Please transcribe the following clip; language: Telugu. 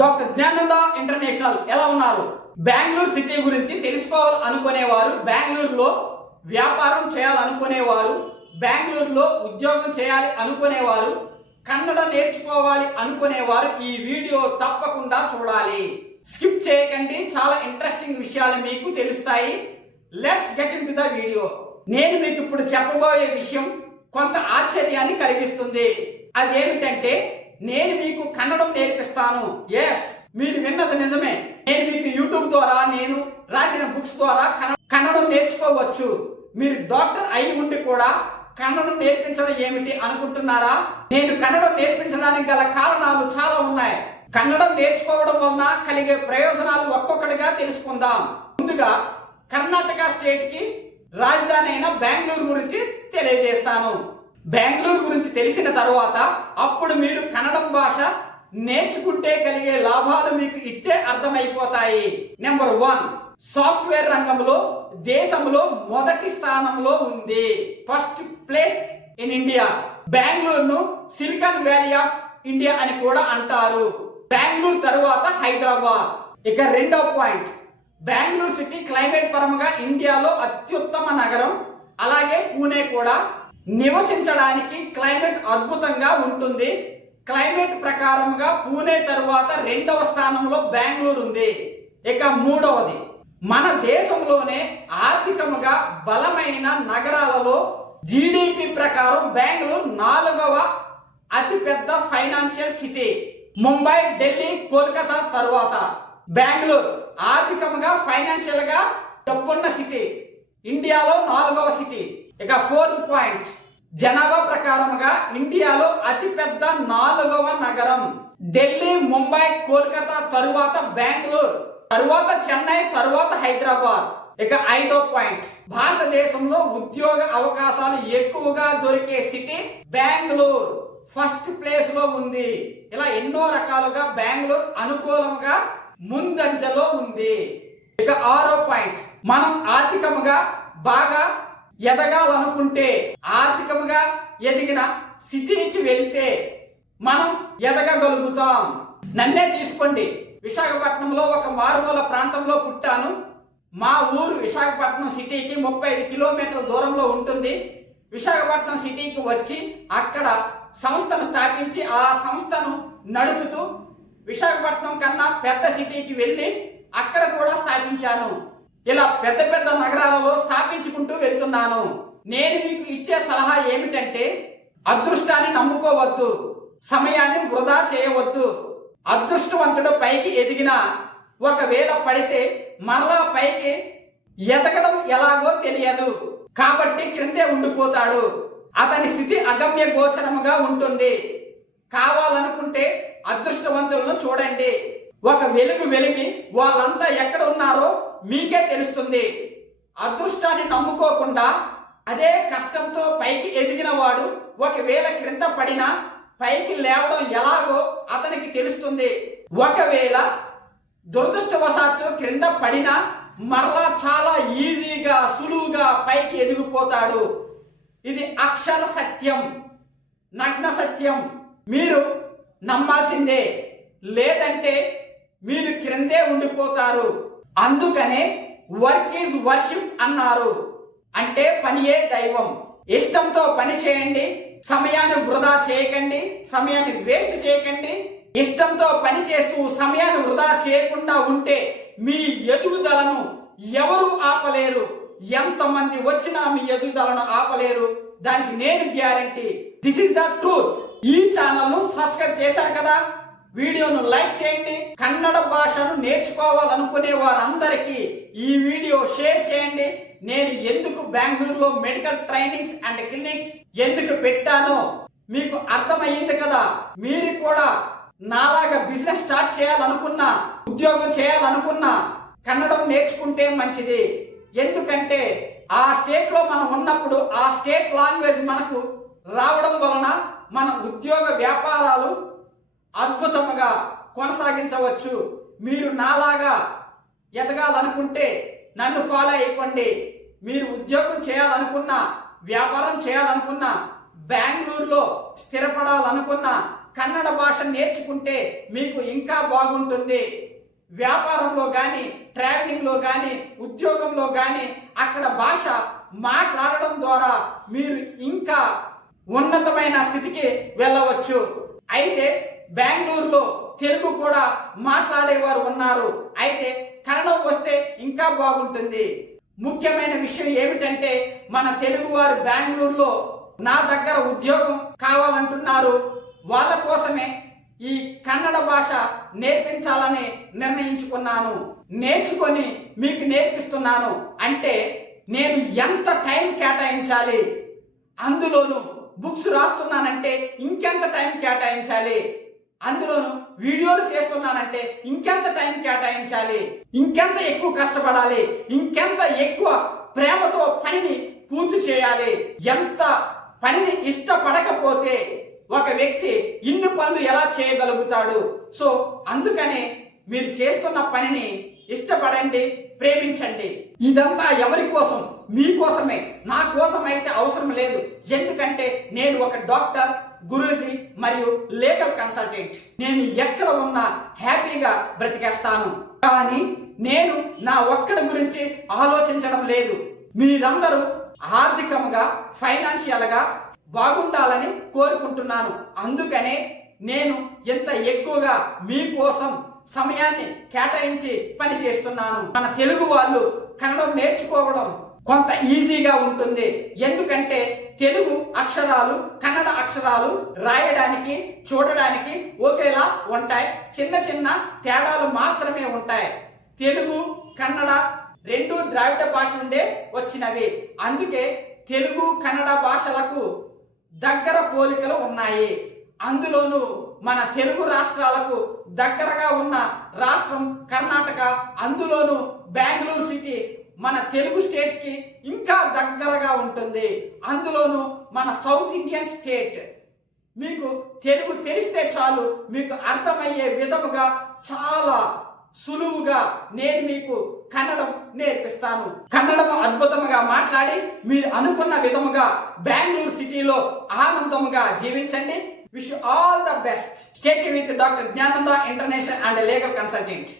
డాక్టర్ జ్ఞానంద ఇంటర్నేషనల్ ఎలా ఉన్నారు? బెంగళూరు సిటీ గురించి తెలుసుకోవాలనుకునేవారు, బెంగళూరులో వ్యాపారం చేయాలనుకునేవారు, బెంగళూరులో ఉద్యోగం చేయాలి అనుకునేవారు, కన్నడ నేర్చుకోవాలి అనుకునేవారు ఈ వీడియో తప్పకుండా చూడాలి. స్కిప్ చేయకండి, చాలా ఇంట్రెస్టింగ్ విషయాలు మీకు తెలుస్తాయి. Let's get in to the video. నేను మీకు ఇప్పుడు చెప్పబోయే విషయం కొంత ఆశ్చర్యాన్ని కలిగిస్తుంది. అదేమిటంటే నేను మీకు కన్నడం నేర్పిస్తాను. ఎస్, మీరు విన్నది నిజమే. నేను మీకు యూట్యూబ్ ద్వారా, నేను రాసిన బుక్స్ ద్వారా కన్నడం నేర్చుకోవచ్చు. మీరు డాక్టర్ అయి ఉండి కూడా కన్నడం నేర్పించడం ఏమిటి అనుకుంటున్నారా? నేను కన్నడం నేర్పించడానికి గల కారణాలు చాలా ఉన్నాయి. కన్నడం నేర్చుకోవడం వలన కలిగే ప్రయోజనాలు ఒక్కొక్కటిగా తెలుసుకుందాం. ముందుగా కర్ణాటక స్టేట్ కి రాజధాని అయిన బెంగళూరు గురించి తెలియజేస్తాను. బెంగళూరు గురించి తెలిసిన తర్వాత అప్పుడు మీరు కన్నడం భాష నేర్చుకుంటే కలిగే లాభాలు మీకు ఇట్టే అర్థమైపోతాయి. నెంబర్ 1, సాఫ్ట్వేర్ రంగంలో దేశంలో మొదటి స్థానంలో ఉంది. First place in India. బెంగళూరును సిలికాన్ వ్యాలీ ఆఫ్ ఇండియా అని కూడా అంటారు. బెంగళూరు తరువాత హైదరాబాద్. ఇక రెండో పాయింట్, బెంగళూరు సిటీ క్లైమేట్ పరంగా ఇండియాలో అత్యుత్తమ నగరం. అలాగే పూణే కూడా. నివసించడానికి క్లైమేట్ అద్భుతంగా ఉంటుంది. క్లైమేట్ ప్రకారంగా పూణే తరువాత రెండవ స్థానంలో బెంగళూరు ఉంది. ఇక మూడవది, మన దేశంలోనే ఆర్థికంగా బలమైన నగరాలలో జీడిపి ప్రకారం బెంగళూరు 4వ అతిపెద్ద ఫైనాన్షియల్ సిటీ. ముంబై, ఢిల్లీ, కోల్కతా తరువాత బెంగళూరు ఆర్థికంగా ఫైనాన్షియల్ గా డబ్బున్న సిటీ. ఇండియాలో 4వ సిటీ. ఇక 4th పాయింట్, జనాభా ప్రకారముగా ఇండియాలో అతిపెద్ద 4వ నగరం. ఢిల్లీ, ముంబై, కోల్కతా తరువాత బెంగళూరు, తరువాత చెన్నై, తరువాత హైదరాబాద్. ఇక 5వ పాయింట్, భారతదేశంలో ఉద్యోగ అవకాశాలు ఎక్కువగా దొరికే సిటీ బెంగళూరు ఫస్ట్ ప్లేస్ లో ఉంది. ఇలా ఎన్నో రకాలుగా బెంగళూరు అనుకూలంగా ముందంజలో ఉంది. ఇక 6వ పాయింట్, మనం ఆర్థికంగా బాగా ఎదగాలనుకుంటే, ఆర్థికంగా ఎదిగిన సిటీకి వెళ్తే మనం ఎదగగలుగుతాం. నన్నే తీసుకోండి, విశాఖపట్నంలో ఒక మారుమూల ప్రాంతంలో పుట్టాను. మా ఊరు విశాఖపట్నం సిటీకి 35 కిలోమీటర్ల దూరంలో ఉంటుంది. విశాఖపట్నం సిటీకి వచ్చి అక్కడ సంస్థను స్థాపించి ఆ సంస్థను నడుపుతూ విశాఖపట్నం కన్నా పెద్ద సిటీకి వెళ్ళి అక్కడ కూడా స్థాపించాను. ఇలా పెద్ద పెద్ద నగరాలలో స్థాపించుకుంటూ వెళ్తున్నాను. నేను మీకు ఇచ్చే సలహా ఏమిటంటే, అదృష్టాన్ని నమ్ముకోవద్దు, సమయాన్ని వృధా చేయవద్దు. అదృష్టవంతుడు పైకి ఎదిగినా ఒకవేళ పడితే మరలా పైకి ఎదగడం ఎలాగో తెలియదు, కాబట్టి క్రిందే ఉండిపోతాడు. అతని స్థితి అగమ్య గోచరముగా ఉంటుంది. కావాలనుకుంటే అదృష్టవంతులను చూడండి. ఒక వెలుగు వెలిగి వాళ్ళంతా ఎక్కడ ఉన్నారో మీకే తెలుస్తుంది. అదృష్టాన్ని నమ్ముకోకుండా అదే కష్టంతో పైకి ఎదిగిన వాడు ఒకవేళ క్రింద పడినా పైకి లేవడం ఎలాగో అతనికి తెలుస్తుంది. ఒకవేళ దురదృష్టవశాత్తు క్రింద పడినా మరలా చాలా ఈజీగా, సులువుగా పైకి ఎదిగిపోతాడు. ఇది అక్షర సత్యం, నగ్న సత్యం. మీరు నమ్మాల్సిందే, లేదంటే మీరు క్రిందే ఉండిపోతారు. అందుకనే వర్క్ ఈజ్ వర్షిప్ అన్నారు. అంటే పనియే దైవం. ఇష్టంతో పని చేయండి, సమయాన్ని వృధా చేయకండి, సమయాన్ని వేస్ట్ చేయకండి. ఇష్టంతో పని చేస్తూ సమయాన్ని వృధా చేయకుండా ఉంటే మీ ఎదుగుదలను ఎవరు ఆపలేరు. ఎంతమంది వచ్చినా మీ ఎదుగుదలను ఆపలేరు. దానికి నేను guarantee. This is the truth. ఈ ఛానల్ ను సబ్స్క్రైబ్ చేశారు కదా, వీడియోను లైక్ చేయండి. కన్నడ భాషను నేర్చుకోవాలనుకునే వారందరికీ ఈ వీడియో షేర్ చేయండి. నేను ఎందుకు బెంగళూరులో మెడికల్ ట్రైనింగ్స్ అండ్ క్లినిక్స్ ఎందుకు పెట్టానో మీకు అర్థమయ్యింది కదా. మీరు కూడా నాలాగా బిజినెస్ స్టార్ట్ చేయాలనుకున్నా, ఉద్యోగం చేయాలనుకున్నా కన్నడం నేర్చుకుంటే మంచిది. ఎందుకంటే ఆ స్టేట్ లో మనం ఉన్నప్పుడు ఆ స్టేట్ లాంగ్వేజ్ మనకు రావడం వలన మన ఉద్యోగ వ్యాపారాలు అద్భుతంగా కొనసాగించవచ్చు. మీరు నాలాగా ఎదగాలనుకుంటే నన్ను ఫాలో అయిపోండి. మీరు ఉద్యోగం చేయాలనుకున్నా, వ్యాపారం చేయాలనుకున్నా, బెంగళూరులో స్థిరపడాలనుకున్నా కన్నడ భాష నేర్చుకుంటే మీకు ఇంకా బాగుంటుంది. వ్యాపారంలో కానీ, ట్రావెలింగ్లో కానీ, ఉద్యోగంలో కానీ అక్కడ భాష మాట్లాడడం ద్వారా మీరు ఇంకా ఉన్నతమైన స్థితికి వెళ్ళవచ్చు. అయితే బెంగళూరులో తెలుగు కూడా మాట్లాడేవారు ఉన్నారు. అయితే కన్నడం వస్తే ఇంకా బాగుంటుంది. ముఖ్యమైన విషయం ఏమిటంటే మన తెలుగువారు బెంగళూరులో నా దగ్గర ఉద్యోగం కావాలంటున్నారు. వాళ్ళ కోసమే ఈ కన్నడ భాష నేర్పించాలని నిర్ణయించుకున్నాను. నేర్చుకొని మీకు నేర్పిస్తున్నాను. అంటే నేను ఎంత టైం కేటాయించాలి, అందులోను బుక్స్ రాస్తున్నానంటే ఇంకెంత టైం కేటాయించాలి, అందులోను వీడియోలు చేస్తున్నానంటే ఇంకెంత టైం కేటాయించాలి, ఇంకెంత ఎక్కువ కష్టపడాలి, ఇంకెంత ఎక్కువ ప్రేమతో పనిని పూర్తి చేయాలి. ఎంత పనిని ఇష్టపడకపోతే ఒక వ్యక్తి ఇన్ని పనులు ఎలా చేయగలుగుతాడు? సో అందుకనే మీరు చేస్తున్న పనిని ఇష్టపడండి, ప్రేమించండి. ఇదంతా ఎవరి కోసం? మీకోసమే. నా కోసం అయితే అవసరం లేదు. ఎందుకంటే నేను ఒక డాక్టర్, గురూజీ మరియు లీగల్ కన్సల్టెంట్. నేను ఎక్కడ ఉన్నా హ్యాపీగా బ్రతికేస్తాను. కానీ నేను నా ఒక్కడి గురించి ఆలోచించడం లేదు. మీరందరూ ఆర్థికంగా, ఫైనాన్షియల్గా బాగుండాలని కోరుకుంటున్నాను. అందుకనే నేను ఎంత ఎక్కువగా మీకోసం సమయాన్ని కేటాయించి పని చేస్తున్నాను. మన తెలుగు వాళ్ళు కన్నడం నేర్చుకోవడం కొంత ఈజీగా ఉంటుంది. ఎందుకంటే తెలుగు అక్షరాలు, కన్నడ అక్షరాలు రాయడానికి, చూడడానికి ఒకేలా ఉంటాయి. చిన్న చిన్న తేడాలు మాత్రమే ఉంటాయి. తెలుగు, కన్నడ రెండు ద్రావిడ భాష నుండే వచ్చినవి. అందుకే తెలుగు, కన్నడ భాషలకు దగ్గర పోలికలు ఉన్నాయి. అందులోనూ మన తెలుగు రాష్ట్రాలకు దగ్గరగా ఉన్న రాష్ట్రం కర్ణాటక, అందులోనూ బెంగళూరు సిటీ మన తెలుగు స్టేట్స్ కి ఇంకా దగ్గరగా ఉంటుంది. అందులోనూ మన సౌత్ ఇండియన్ స్టేట్. మీకు తెలుగు తెలిస్తే చాలు, మీకు అర్థమయ్యే విధముగా చాలా సులువుగా నేను మీకు కన్నడం నేర్పిస్తాను. కన్నడము అద్భుతముగా మాట్లాడి మీరు అనుకున్న విధముగా బెంగళూరు సిటీలో ఆనందముగా జీవించండి. Wish you all the best. Stay tuned with doctor Gnananda international and legal consultant.